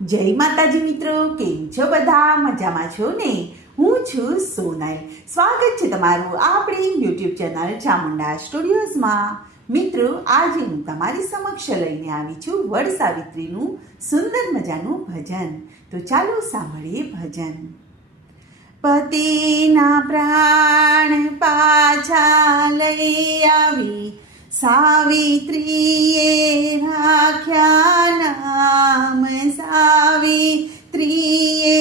જય માતાજી મિત્રો, કેમ છો બધા? મજામાં છો ને? હું છું સોનલ. સ્વાગત છે તમારું આપણી યુટ્યુબ ચેનલ ચામુંડા સ્ટુડિયોઝમાં. મિત્રો, આજે હું તમારી સમક્ષ લઈને આવી છું વડ સાવિત્રીનું સુંદર મજાનું ભજન. તો ચાલો સાંભળીએ ભજન. પતિના પ્રાણ પાછા લઈ આવી સાવિત્રીએ રાખ્યા નામ, સાવિત્રીએ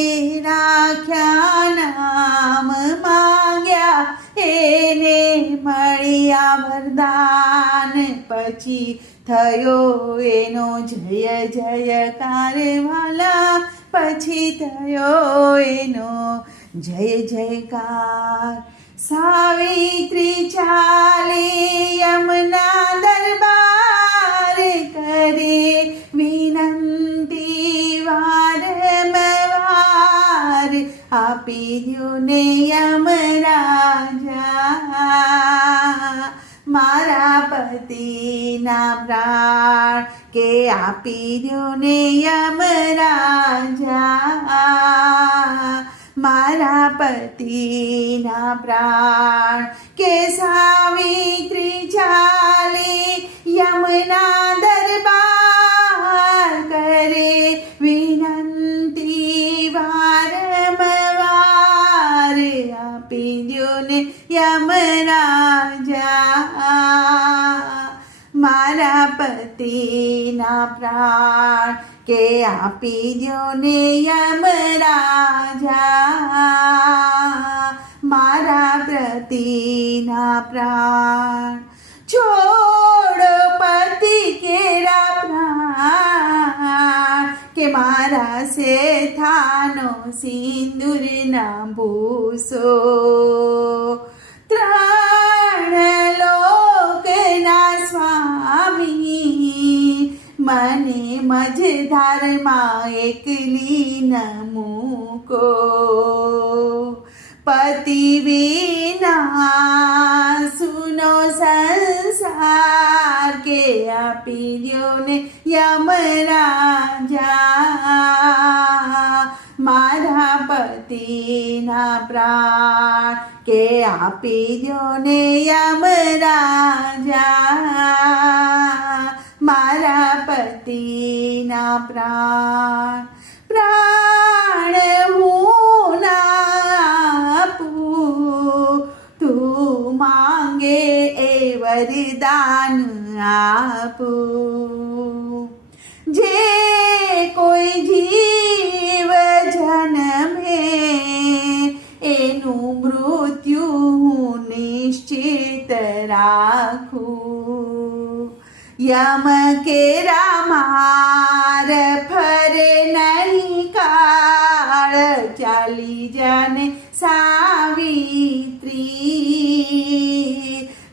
રાખ્યા નામ, માંગ્યા એને મળ્યા વરદાન, પછી થયો એનો જય જયકાર વાલા, પછી થયો એનો જય જયકાર. સાવિત્રી ચાલે યમુના દરબાર, કરે વિનંતી વારંવાર, આપી દ્યો ને યમરાજા મારા પતિના પ્રાણ, કે આપી દ્યો ને યમરાજા મારા પતિના પ્રાણ. કે સાવિત્રી ચાલી યમુના દરબાર, કરે વિનંતી વારંવાર, આપી દ્યો ને યમરાજા મારા પતિના પ્રાણ, કે આપી દ્યો ને યમરાજા મારા પતિના પ્રાણ. છોડો પતિ કેરા પ્રાણ, કે મારા શેઠાનો સિંદૂર ના ભૂસો, ત્રણ લોકના સ્વામી, મને મજધારમાં એકલી ન મૂકો. પતિ વિના સુનો સંસાર, કે આપી દ્યો ને યમરાજા મારા પતિના પ્રાણ, કે આપી દ્યો ને યમરાજા મારા પતિના પ્રાણ. પ્રાણ હું ના આપું, તું માંગે એ વરદાન આપું. જે કોઈ જીવ જન્મે એનું મૃત્યુ હું નિશ્ચિત રાખું. યમ કેરા માર ફરે નહીં કાળ, ચાલી જાને સાવિત્રી,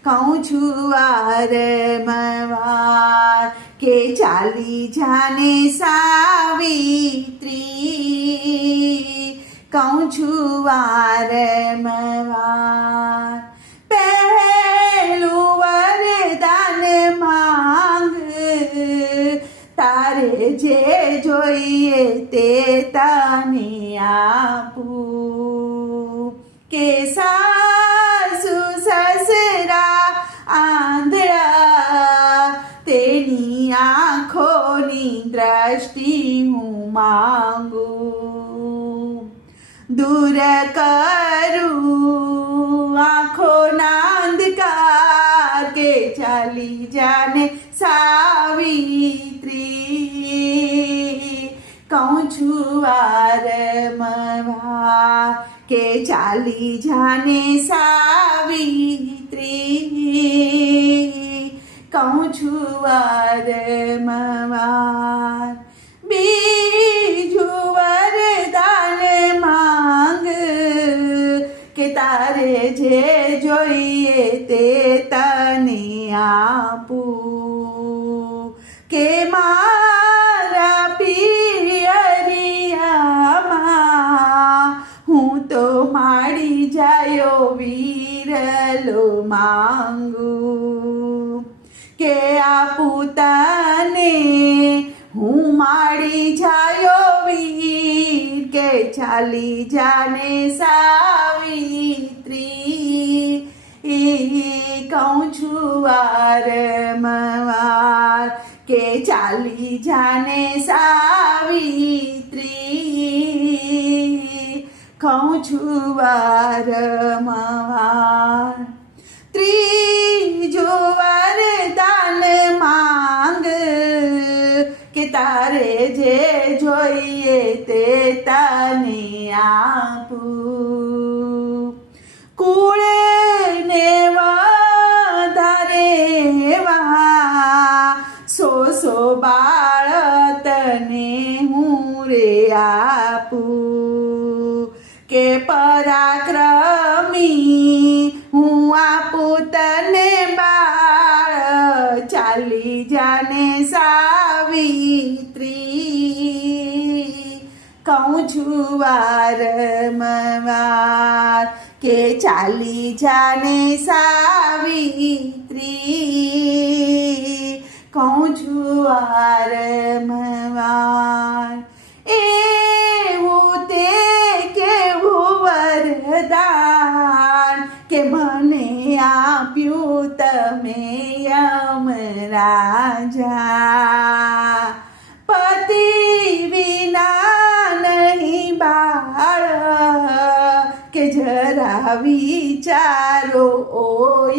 કહું છું વારંવાર, કે ચાલી જાને સાવિત્રી, કહું છું વારંવાર. પહેલું વરદાન માંગ, તારે જે જોઈએ તે તને આપું. કે સાસુ સસરા આંધળા, તેની આંખોની દ્રષ્ટિ હું માંગું. દૂર કરું આંખોના અંધકાર, કે ચાલી જાને સાવિત્રી, કહું છું વારંવાર, કે ચાલી જાને સાવિત્રી, કહું છું વારંવાર. બીજું વરદાન માંગ, કે તારે જે જોઈએ તે તને આપું. કે મારા પિયરિયામાં હું તો માડી જાયો વિરલો માંગું. કે આપું તને હું માડી જાયો ચાલી જાને સાવિત્રી કહું છું વારંવાર કે ચાલી જાને સાવિત્રી કહું છું વારંવાર ત્રીજો વરદાન માંગ કે તારે જે જોઈએ તે તને આપું કુળને વધારે સો બાળ તને હું રે આપું કે પરાક્રમી હું આપું તને બાળ ચાલી જાને સાવિત્રી કહું છું વારંવાર કે ચાલી જાને સાવિત્રી કહું છું વારંવાર એવું તે કેવું વરદાન કે મને આપ્યું તમે યમરાજા પતિ વિના નહીં બાળ કે જરા વિચારો ઓ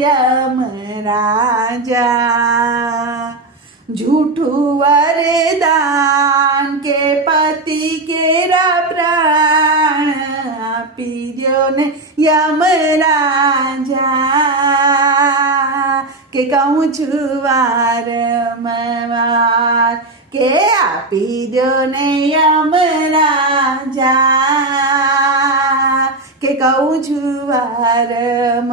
યમરાજા झूठू वरदान के पति केरा प्राण आपी द्यो ने यमराजा के कहूँ છું વારંવાર કે આપી દ્યો ને યમરાજા કે કહું છું વારંવાર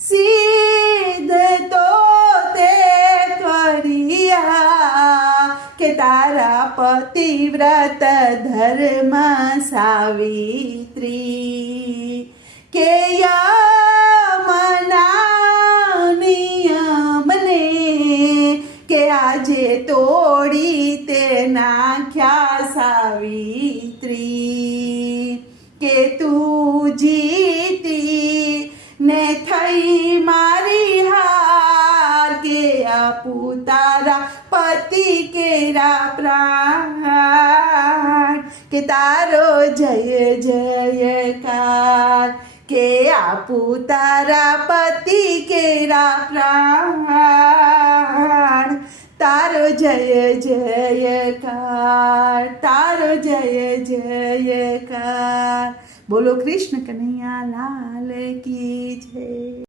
સિદ્ધ તો કે તારા પતિવ્રત ધર્મ સાવિત્રી કે યમના નિયમને કે આજે તોડી તે નાખ્યા સાવિત્રી કે તું જીતી ને થઈ મારી હાર કે આપું તારા પતિ કેરા પ્રાણ કે તારો જય જયકાર કે આપું તારા પતિ કેરા પ્રાણ તારો જય જયકાર તારો જય જયકાર બોલો કૃષ્ણ કનૈયા લાલ કી જય।